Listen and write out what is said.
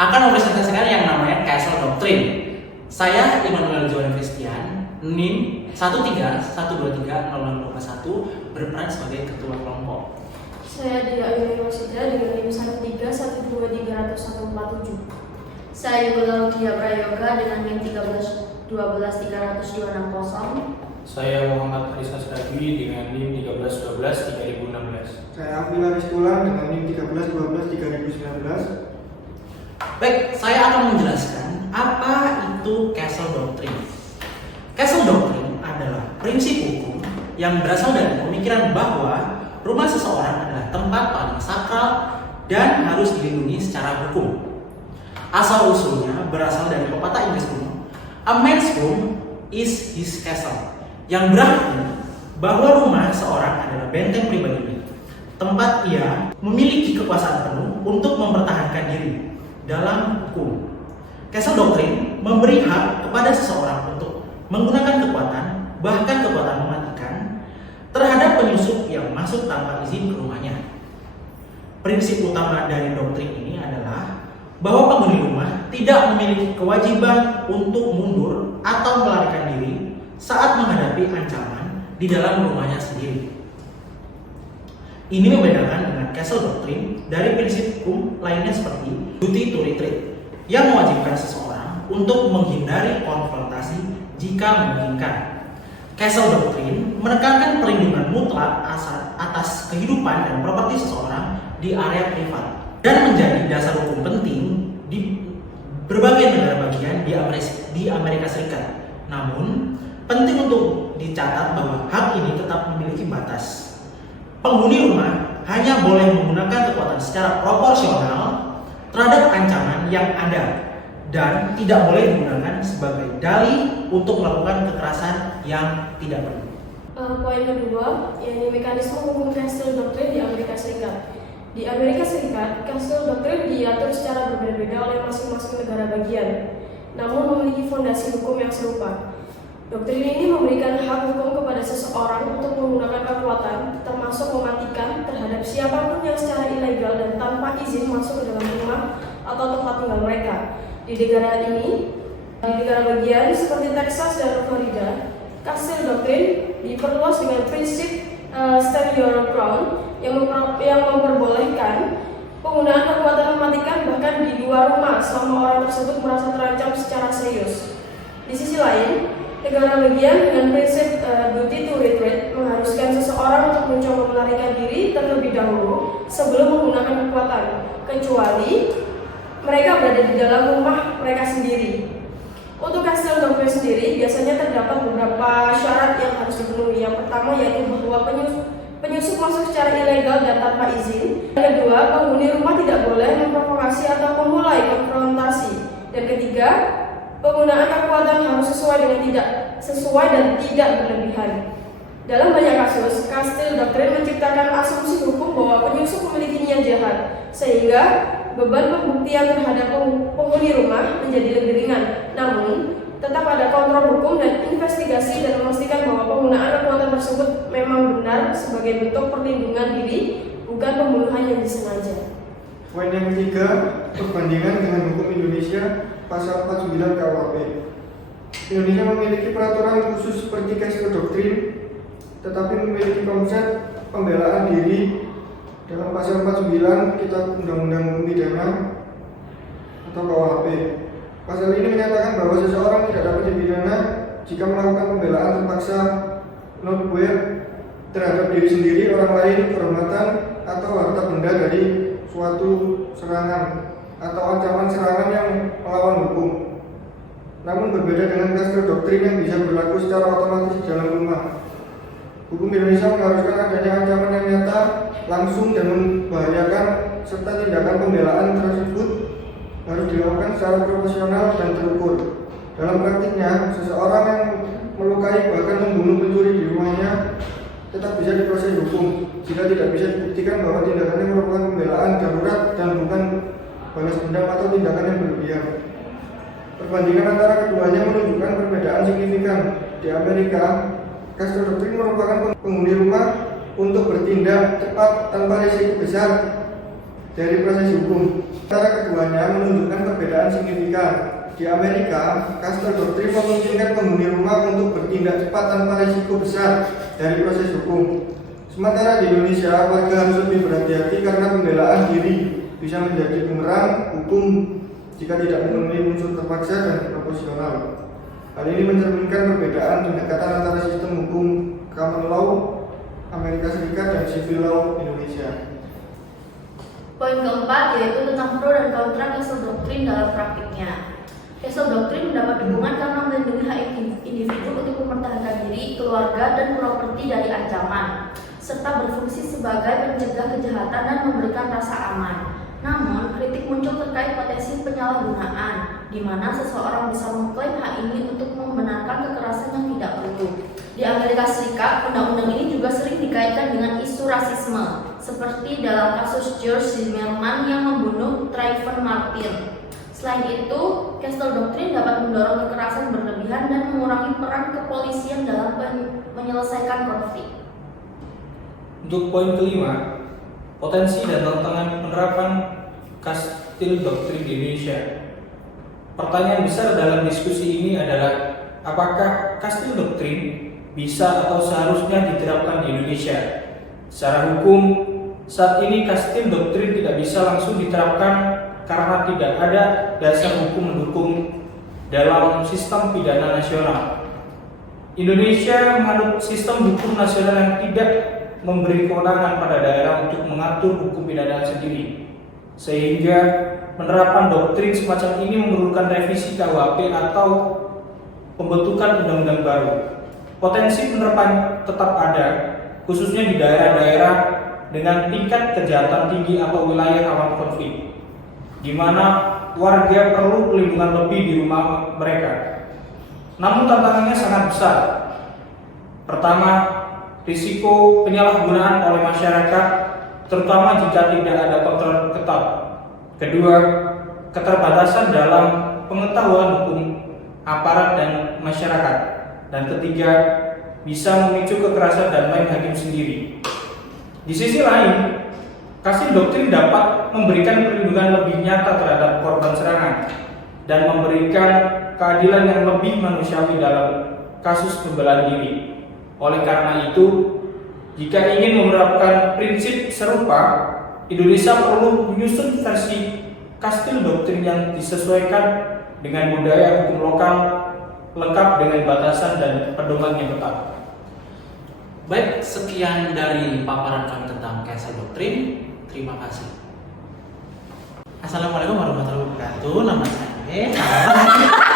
akan mempresentasikan yang namanya Castle Doctrine. Saya Immanuel Johan Christian, NIM 131230621, berperan sebagai ketua kelompok. Saya Dila Universitas dengan NIM 131230147. Saya Dia Prayoga dengan NIM 131230260. Saya Muhammad Arisa Srabi dengan NIM 13123 2016. Saya Afil Aristulan dengan NIM 13123 2019. Baik, saya akan menjelaskan apa itu Castle Doctrine. Castle Doctrine adalah prinsip hukum yang berasal dari pemikiran bahwa rumah seseorang adalah tempat paling sakral dan harus dilindungi secara hukum. Asal-usulnya berasal dari pepatah Inggris kuno, "A man's home is his castle," yang berarti bahwa rumah seorang adalah benteng pribadinya, tempat ia memiliki kekuasaan penuh untuk mempertahankan diri dalam hukum. Castle Doctrine memberi hak kepada seseorang untuk menggunakan kekuatan, bahkan kekuatan mematikan, terhadap penyusup yang masuk tanpa izin ke rumahnya. Prinsip utama dari doktrin ini adalah bahwa penghuni rumah tidak memiliki kewajiban untuk mundur atau melarikan diri saat menghadapi ancaman di dalam rumahnya sendiri. Ini membedakan dengan Castle Doctrine dari prinsip hukum lainnya seperti duty to retreat, yang mewajibkan seseorang untuk menghindari konfrontasi jika memungkinkan. Castle Doctrine menekankan perlindungan mutlak atas kehidupan dan properti seseorang di area privat dan menjadi dasar hukum penting di berbagai negara bagian di Amerika Serikat. Namun, penting untuk dicatat bahwa hak ini tetap memiliki batas. Penghuni rumah hanya boleh menggunakan kekuatan secara proporsional terhadap ancaman yang ada dan tidak boleh digunakan sebagai dalih untuk melakukan kekerasan yang tidak perlu. Poin kedua, yaitu mekanisme hukum Castle Doctrine di Amerika Serikat. Di Amerika Serikat, Castle Doctrine diatur secara berbeda-beda oleh masing-masing negara bagian, namun memiliki fondasi hukum yang serupa. Doktrin ini memberikan hak hukum kepada seseorang untuk menggunakan kekuatan, termasuk mematikan, terhadap siapapun yang secara ilegal dan tanpa izin masuk ke dalam rumah atau tempat tinggal mereka. Di negara bagian seperti Texas dan Florida, Castle Doctrine diperluas dengan prinsip stand your ground yang memperbolehkan penggunaan kekuatan mematikan bahkan di luar rumah selama orang tersebut merasa terancam secara serius. Di sisi lain, negara bagian dengan prinsip duty to retreat mengharuskan seseorang untuk mencoba melarikan diri terlebih dahulu sebelum menggunakan kekuatan, kecuali mereka berada di dalam rumah mereka sendiri. Untuk Castle Doctrine sendiri biasanya terdapat beberapa syarat yang harus dipenuhi. Yang pertama yaitu bahwa penyusup masuk secara ilegal dan tanpa izin. Yang kedua, penghuni rumah tidak boleh memprovokasi atau memulai konfrontasi. Dan ketiga, penggunaan kekuatan harus sesuai dan tidak berlebihan. Dalam banyak kasus, Castle Doctrine menciptakan asumsi hukum bahwa penyusup memiliki niat jahat, sehingga beban pembuktian terhadap penghuni rumah menjadi lebih ringan. Namun, tetap ada kontrol hukum dan investigasi dan memastikan bahwa penggunaan kekuatan tersebut memang benar sebagai bentuk perlindungan diri, bukan pembunuhan yang disengaja. Poin yang ketiga, perbandingan dengan hukum Indonesia pasal 49 KUHP. Indonesia memiliki peraturan khusus seperti Castle Doctrine, tetapi memiliki konsep pembelaan diri dalam pasal 49 Kitab Undang-Undang Hukum Pidana atau KUHP. Pasal ini menyatakan bahwa seseorang tidak dapat dipidana jika melakukan pembelaan terpaksa not where terhadap diri sendiri, orang lain, kehormatan atau harta benda dari suatu serangan atau ancaman serangan yang melawan hukum. Namun berbeda dengan Castle Doctrine yang bisa berlaku secara otomatis di dalam rumah. Hukum Indonesia mengharuskan adanya ancaman yang nyata, langsung dan membahayakan, serta tindakan pembelaan tersebut harus dilakukan secara profesional dan terukur. Dalam praktiknya, seseorang yang melukai bahkan membunuh pencuri di rumahnya tetap bisa diproses hukum jika tidak bisa dibuktikan bahwa tindakannya merupakan pembelaan darurat dan bukan balas dendam atau tindakan yang berlebihan. Perbandingan antara keduanya menunjukkan perbedaan signifikan. Di Amerika, Castle Doctrine merupakan penghuni rumah untuk bertindak cepat tanpa risiko besar dari proses hukum. Cara keduanya menunjukkan signifikan. Di Amerika, Castle Doctrine memungkinkan penghuni rumah untuk bertindak cepat tanpa risiko besar dari proses hukum. Sementara di Indonesia, warga harus lebih berhati-hati karena pembelaan diri bisa menjadi bumerang hukum jika tidak memenuhi unsur terpaksa dan proporsional. Hal ini mencerminkan perbedaan pendekatan antara sistem hukum common law Amerika Serikat dan civil law Indonesia. Poin keempat yaitu tentang pro dan kontra Castle Doctrine dalam praktiknya. Castle Doctrine mendapat dukungan karena melindungi hak individu untuk mempertahankan diri, keluarga, dan properti dari ancaman, serta berfungsi sebagai pencegah kejahatan dan memberikan rasa aman. Namun, kritik muncul terkait potensi penyalahgunaan, di mana seseorang bisa mengklaim hak ini untuk membenarkan kekerasan yang tidak perlu. Di Amerika Serikat, undang-undang ini juga sering dikaitkan dengan isu rasisme, seperti dalam kasus George Zimmerman yang membunuh Trayvon Martin. Selain itu, Castle Doctrine dapat mendorong kekerasan berlebihan dan mengurangi peran kepolisian dalam menyelesaikan konflik. Untuk poin kelima, potensi dan tantangan penerapan Castle Doctrine di Indonesia. Pertanyaan besar dalam diskusi ini adalah apakah Castle Doctrine bisa atau seharusnya diterapkan di Indonesia? Secara hukum, saat ini Castle Doctrine tidak bisa langsung diterapkan karena tidak ada dasar hukum mendukung dalam sistem pidana nasional. Indonesia menganut sistem hukum nasional yang tidak memberi kewenangan pada daerah untuk mengatur hukum pidana sendiri, sehingga penerapan doktrin semacam ini memerlukan revisi KUHP atau pembentukan undang-undang baru. Potensi penerapan tetap ada, khususnya di daerah-daerah dengan tingkat kejahatan tinggi atau wilayah rawan konflik, di mana warga perlu pelindungan lebih di rumah mereka. Namun tantangannya sangat besar. Pertama, risiko penyalahgunaan oleh masyarakat, terutama jika tidak ada kontrol ketat. Kedua, keterbatasan dalam pengetahuan hukum aparat dan masyarakat. Dan ketiga, bisa memicu kekerasan dan main hakim sendiri. Di sisi lain, Castle Doctrine dapat memberikan perlindungan lebih nyata terhadap korban serangan dan memberikan keadilan yang lebih manusiawi dalam kasus pembelaan diri. Oleh karena itu, jika ingin menerapkan prinsip serupa, Indonesia perlu menyusun versi Castle Doctrine yang disesuaikan dengan budaya hukum lokal, lengkap dengan batasan dan pedoman yang ketat. Baik, sekian dari paparan kami tentang Castle Doctrine. Terima kasih. Assalamualaikum warahmatullahi wabarakatuh. Nama saya